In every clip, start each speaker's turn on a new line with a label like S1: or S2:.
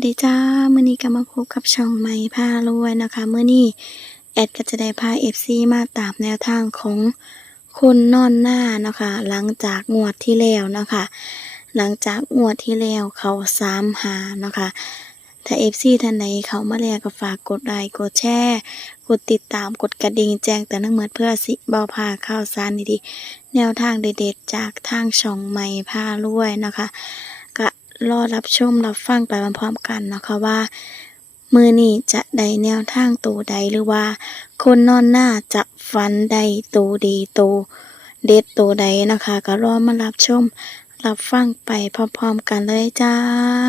S1: ดีจ้ามื้อนี้ก็มาพบกับช่องใหม่พารวยนะคะมื้อนี้แอดก็จะได้พา FC มาตามแนวทางของคนนอนหน้านะคะหลังจากงวดที่แล้วนะคะหลังจากงวดที่แล้วเขา3หานะคะถ้า FC ท่านใดเขามาแล้วก็ฝากกดไลค์กดแชร์กดติดตามกดกระดิ่งแจ้งเตือนทั้งหมดเพื่อสิบ่พลาดข่าวสารดีๆแนวทางเด็ดๆจากทางช่องใหม่พารวยนะคะก็รอรับชมรับฟังไปพร้อมๆกันนะคะว่ามือนี้จะได้แนวทางตัวใดหรือว่าคนนอนหน้าจะฝันใดตัวดีตัวเด็ดตัวใดนะคะก็รอมารับชมรับฟังไปพร้อมๆกันเลยจ้า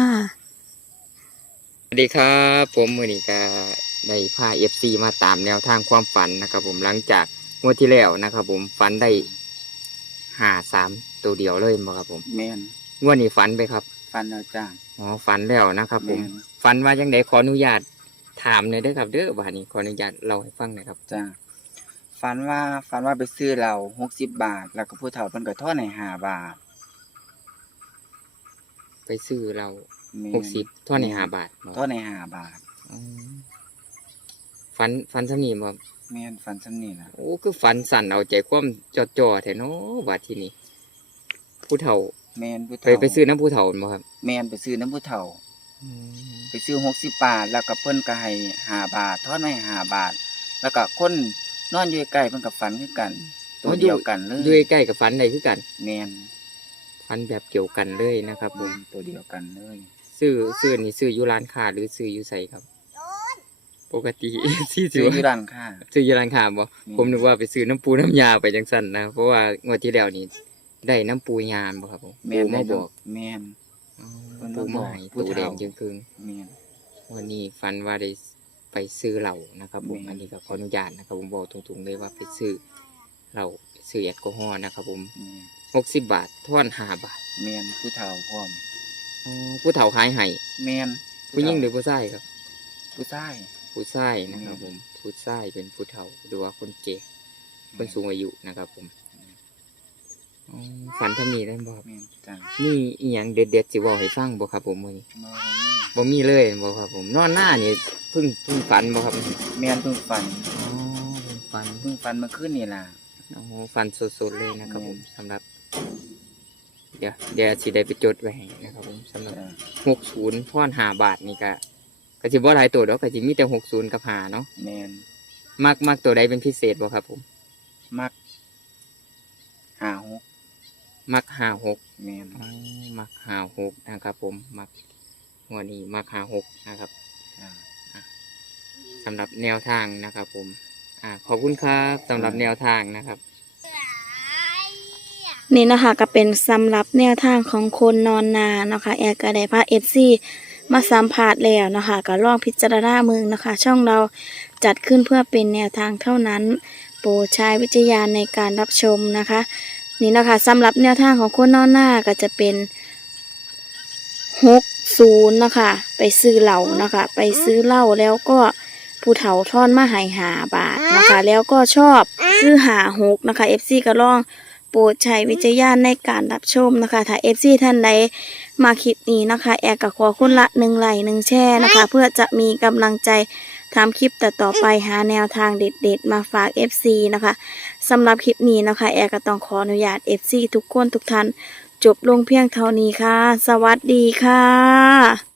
S2: สวัสดีครับผมมือนี้ก็ได้พา FC มาตามแนวทางความฝันนะครับผมหลังจากงวดที่แล้วนะครับผมฝันได้53ตัวเดียวเลยบ่ครับผม
S3: แมน
S2: งวดนี้ฝันไปครับ
S3: ฟันแล้วจ้า
S2: อ๋อฝันแล้วนะครับผม
S3: แม่น
S2: ฝันว่าจังไดขออนุญาตถามหน่อยเด้อครับเด้อว่านี้ขออนุญาตเล่าให้ฟังหน่อยครับ
S3: จ้าฟันว่าไปซื้อเหล้า60 บาท แล้วก็ผู้เฒ่าเพิ่นก็ทอนให้5 บาท
S2: ไปซื้อเรา
S3: แม่น
S2: 60ท่อนใน5 บาทบ่
S3: ทอนให้5 บาท
S2: อ๋อฝันซำนี้บ่
S3: แม่นฟันซ้ำนี่ล่ะ
S2: โอ้คือฝันสั่นเอาใจความจ่อๆแท้เนาะบัดทีนี้ผู้เฒ่า
S3: แม่นผู้
S2: ไป
S3: เฒ่า
S2: ไปซื้อน้ำผู้เฒ่าบ่ครับ
S3: แม่นไปซื้อน้ำผู้เฒ่า
S2: อืม
S3: ไปซื้อ60 บาท แล้วก็เพิ่นก็ให้5 บาททอนให้5 บาท แล้วก็คนนอนอยู่ใกล้เพิ่นก็ฝันคือกัน ตัวเดียวกันเลย
S2: ด้วยใกล้กับฝันใดคือกัน
S3: แม่น
S2: ฝันแบบเกี่ยวกันเลยนะครับผม
S3: ตัวเดียวกันเลย
S2: ซื้อนี่ซื้ออยู่ร้านค้าหรือซื้ออยู่ไสครับ ปกติ ซื้อ
S3: ซื้ออยู่ร้านค้า
S2: ซื้ออยู่ร้านค้าบ่
S3: อืม
S2: ผมนึกว่าไปซื้อน้ำปูน้ำยาไปจังซั่นนะเพราะว่างวดที่แล้วนี่ได้น้ำปูยามบ่ครับผม
S3: แม่น
S2: ปูมาบอก
S3: แม่น
S2: อ๋อ
S3: เพิ่น
S2: ปู
S3: มาบ
S2: มา
S3: อก
S2: ให้
S3: ผู้
S2: ตูแด
S3: เฒ่า
S2: งจึงครึ่ง
S3: แม่น
S2: วันนี้ฝันว่าได้ไปซื้อเหล้านะครับผม
S3: แม่น
S2: อันนี้ก็ขออนุญาตนะครับผมบอกตรงๆเลยว่าไปซื้อเหล้าซื้อแอลกอฮอล์นะครับผม
S3: แม่น
S2: 60 บาททอน5 บาท
S3: แม่นผู้เฒ่าพร้อม
S2: อ๋อผู้เฒ่าขายให้
S3: แม่น
S2: ผู้หญิงหรือผู้ชายครับ
S3: ผู้ชาย
S2: ผู้ชายนะครับผมผู้ชายเป็นผู้เฒ่าหรือว่าคนแก่คนสูงอายุนะครับผมอ๋อฝันทำนี้ได้บ่ครับ
S3: แม่นจ้ะ
S2: นี่อีหยังเด็ดๆสิเว้าให้ฟังบ่ครับผมมื้อนี้
S3: บ่มี
S2: บ่มีเลยบ่ครับผมนอนหน้านี่เพิ่งฝันบ่ครับ
S3: แม่นเพิ่งฝัน
S2: อ๋อเพิ่งฝัน
S3: เพิ่งฝันเมื่อคืนนี่ล่ะ
S2: อ๋อฝันสดๆเลยนะครับผม
S3: แม่น
S2: สำหรับ เดี๋ยวสิได้ไปจดไว้ให้นะครับผมสำหรับ
S3: จ้ะ
S2: 60ทอน5 บาทนี่ก็สิบ่หลายตัวดอกก็สิมีแต่60กับ5เนาะ
S3: แม่น
S2: มักตัวใดเป็นพิเศษบ่ครับผม
S3: มัก56
S2: มัก56
S3: แม่น
S2: อ๋อมัก56นะครับผมมักหัวนี้มัก56นะครับ
S3: จ้ะ
S2: สำหรับแนวทางนะครับผมขอบคุณครับสำหรับแนวทางนะครับ
S1: นี่นะคะก็เป็นสำหรับแนวทางของคนนอนนานะคะแอร์ก็ได้พา FC มาสัมผัสแล้วนะคะก็ลองพิจารณาเมืองนะคะ ช่องเราจัดขึ้นเพื่อเป็นแนวทางเท่านั้นโปรดใช้วิจารณญาณในการรับชมนะคะ นี่นะคะสำหรับแนวทางของคนนอนหน้าก็จะเป็น60นะคะไปซื้อเหล้านะคะไปซื้อเหล้าแล้วก็ผู้เฒ่าทอนมาให้5 บาทนะคะแล้วก็ชอบคือ56นะคะ FC ก็ลองโปรดใช้วิจารณญาณในการรับชมนะคะถ้า FC ท่านใดมาคลิปนี้นะคะแอร์ก็ขอคนละ1 ไลค์ 1 แชร์นะคะเพื่อจะมีกำลังใจทำคลิปต่อไปหาแนวทางเด็ดๆมาฝาก FC นะคะสำหรับคลิปนี้นะคะแอร์ก็ต้องขออนุญาต FC ทุกคนทุกท่านจบลงเพียงเท่านี้ค่ะสวัสดีค่ะ